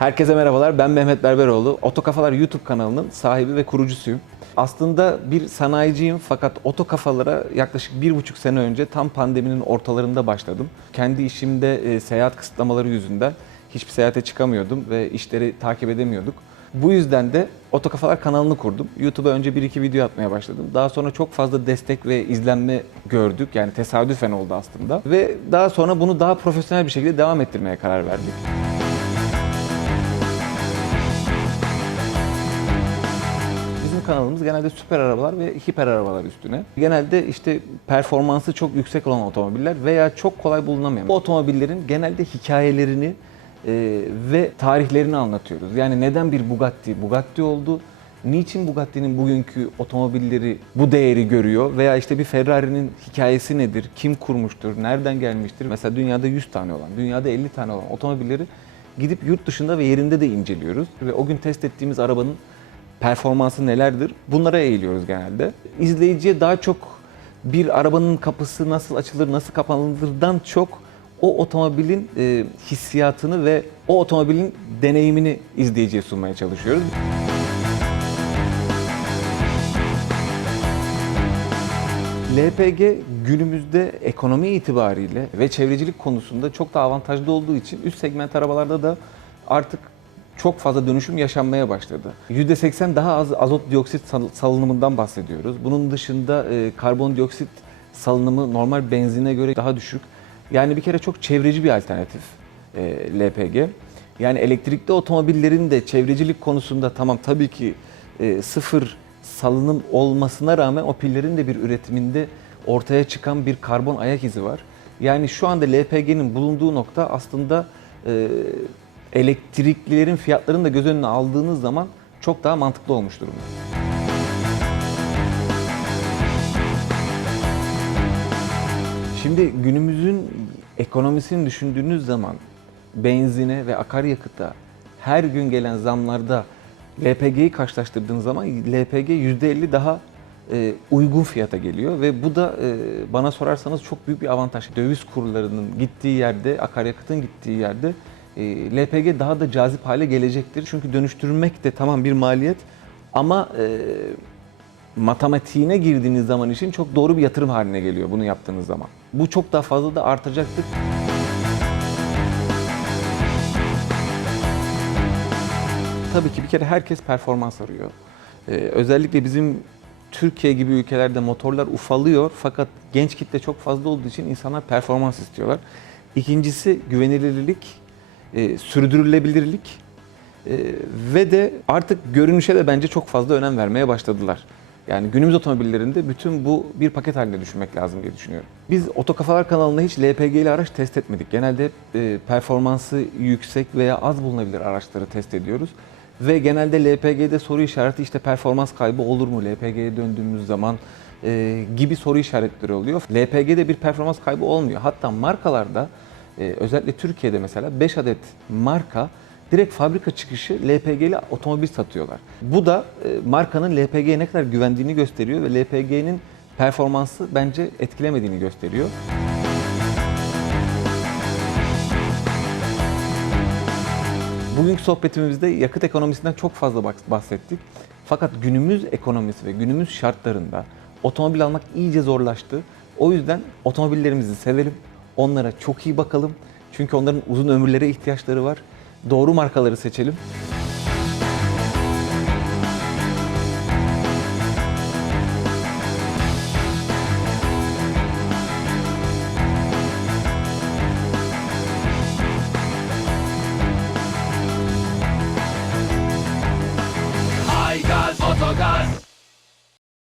Herkese merhabalar, ben Mehmet Berberoğlu. Otokafalar YouTube kanalının sahibi ve kurucusuyum. Aslında bir sanayiciyim fakat otokafalara yaklaşık bir buçuk sene önce tam pandeminin ortalarında başladım. Kendi işimde e, seyahat kısıtlamaları yüzünden hiçbir seyahate çıkamıyordum ve işleri takip edemiyorduk. Bu yüzden de Otokafalar kanalını kurdum. YouTube'a önce bir iki video atmaya başladım. Daha sonra çok fazla destek ve izlenme gördük. Yani tesadüfen oldu aslında. Ve daha sonra bunu daha profesyonel bir şekilde devam ettirmeye karar verdik. Kanalımız genelde süper arabalar ve hiper arabalar üstüne. Genelde işte performansı çok yüksek olan otomobiller veya çok kolay bulunamayan bu otomobillerin genelde hikayelerini e, ve tarihlerini anlatıyoruz. Yani neden bir Bugatti Bugatti oldu? Niçin Bugatti'nin bugünkü otomobilleri bu değeri görüyor? Veya işte bir Ferrari'nin hikayesi nedir? Kim kurmuştur? Nereden gelmiştir? Mesela dünyada 100 tane olan, dünyada 50 tane olan otomobilleri gidip yurt dışında ve yerinde de inceliyoruz. Ve o gün test ettiğimiz arabanın performansı nelerdir? Bunlara eğiliyoruz genelde. İzleyiciye daha çok bir arabanın kapısı nasıl açılır, nasıl kapanılırdan çok o otomobilin e, hissiyatını ve o otomobilin deneyimini izleyiciye sunmaya çalışıyoruz. LPG günümüzde ekonomi itibariyle ve çevrecilik konusunda çok da avantajlı olduğu için üst segment arabalarda da artık çok fazla dönüşüm yaşanmaya başladı. %80 daha az azot dioksit sal- salınımından bahsediyoruz. Bunun dışında e, karbondioksit salınımı normal benzine göre daha düşük. Yani bir kere çok çevreci bir alternatif e, LPG. Yani elektrikli otomobillerin de çevrecilik konusunda tamam tabii ki e, sıfır salınım olmasına rağmen o pillerin de bir üretiminde ortaya çıkan bir karbon ayak izi var. Yani şu anda LPG'nin bulunduğu nokta aslında e, elektriklilerin fiyatlarını da göz önüne aldığınız zaman çok daha mantıklı olmuş durumda. Şimdi günümüzün ekonomisini düşündüğünüz zaman benzine ve akaryakıta her gün gelen zamlarda LPG'yi karşılaştırdığınız zaman LPG %50 daha e, uygun fiyata geliyor ve bu da e, bana sorarsanız çok büyük bir avantaj. Döviz kurlarının gittiği yerde, akaryakıtın gittiği yerde LPG daha da cazip hale gelecektir. Çünkü dönüştürmek de tamam bir maliyet ama e, matematiğine girdiğiniz zaman için çok doğru bir yatırım haline geliyor bunu yaptığınız zaman. Bu çok daha fazla da artacaktır. Tabii ki bir kere herkes performans arıyor. Ee, özellikle bizim Türkiye gibi ülkelerde motorlar ufalıyor fakat genç kitle çok fazla olduğu için insanlar performans istiyorlar. İkincisi güvenilirlik, e, sürdürülebilirlik e, ve de artık görünüşe de bence çok fazla önem vermeye başladılar. Yani günümüz otomobillerinde bütün bu bir paket halinde düşünmek lazım diye düşünüyorum. Biz Otokafalar kanalında hiç LPG ile araç test etmedik. Genelde e, performansı yüksek veya az bulunabilir araçları test ediyoruz. Ve genelde LPG'de soru işareti işte performans kaybı olur mu LPG'ye döndüğümüz zaman e, gibi soru işaretleri oluyor. LPG'de bir performans kaybı olmuyor. Hatta markalarda e, özellikle Türkiye'de mesela 5 adet marka direkt fabrika çıkışı LPG'li otomobil satıyorlar. Bu da e, markanın LPG'ye ne kadar güvendiğini gösteriyor ve LPG'nin performansı bence etkilemediğini gösteriyor. Bugünkü sohbetimizde yakıt ekonomisinden çok fazla bahsettik. Fakat günümüz ekonomisi ve günümüz şartlarında otomobil almak iyice zorlaştı. O yüzden otomobillerimizi sevelim, onlara çok iyi bakalım. Çünkü onların uzun ömürlere ihtiyaçları var. Doğru markaları seçelim.